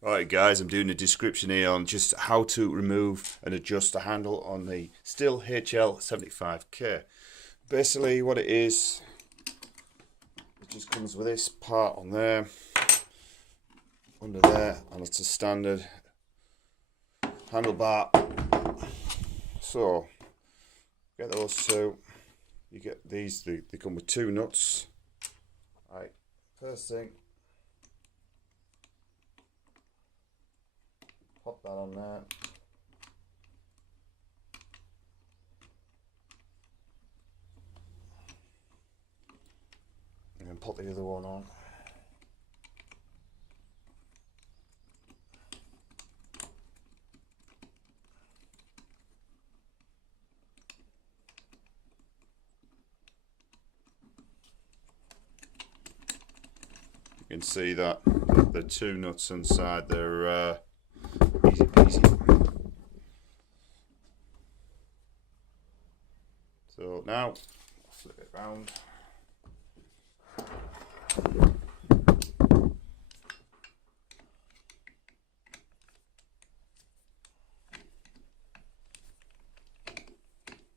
Alright guys, I'm doing a description here on just how to remove and adjust the handle on the Sthil Hl75K. Basically what it is, it just comes with this part on there, under there, and it's a standard handlebar. So, get those two, you get these, they come with two nuts. Right, first thing, pop that on there. And then put the other one on. You can see that the two nuts inside, they're easy peasy. So now, I'll flip it round.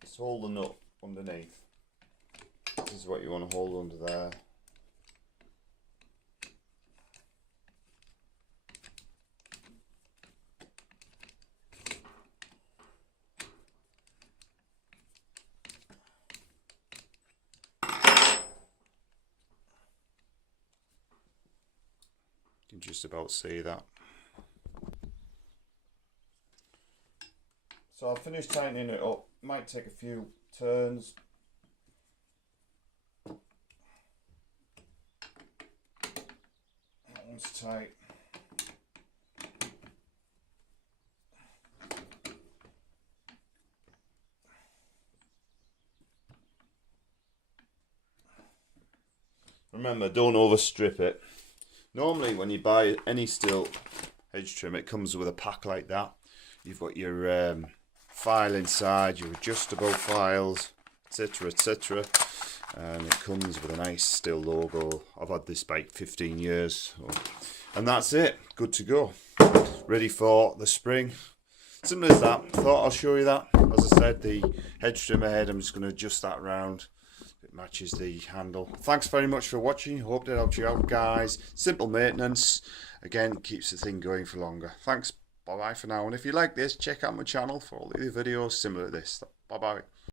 Just hold the nut underneath. This is what you want to hold under there. You can just about see that. So I'll finish tightening it up. Might take a few turns. That one's tight. Remember, don't overstrip it. Normally when you buy any Sthil hedge trim, it comes with a pack like that. You've got your file inside, your adjustable files, etc, etc, and it comes with a nice Sthil logo. I've had this bike 15 years, and that's it, good to go, ready for the spring. Simple as that. Thought I'll show you that. As I said, the hedge trimmer head, I'm just going to adjust that round. It matches the handle. Thanks very much for watching. Hope that helped you out, guys. Simple maintenance. Again, keeps the thing going for longer. Thanks. Bye bye for now. And if you like this, check out my channel for all the other videos similar to this. Bye bye.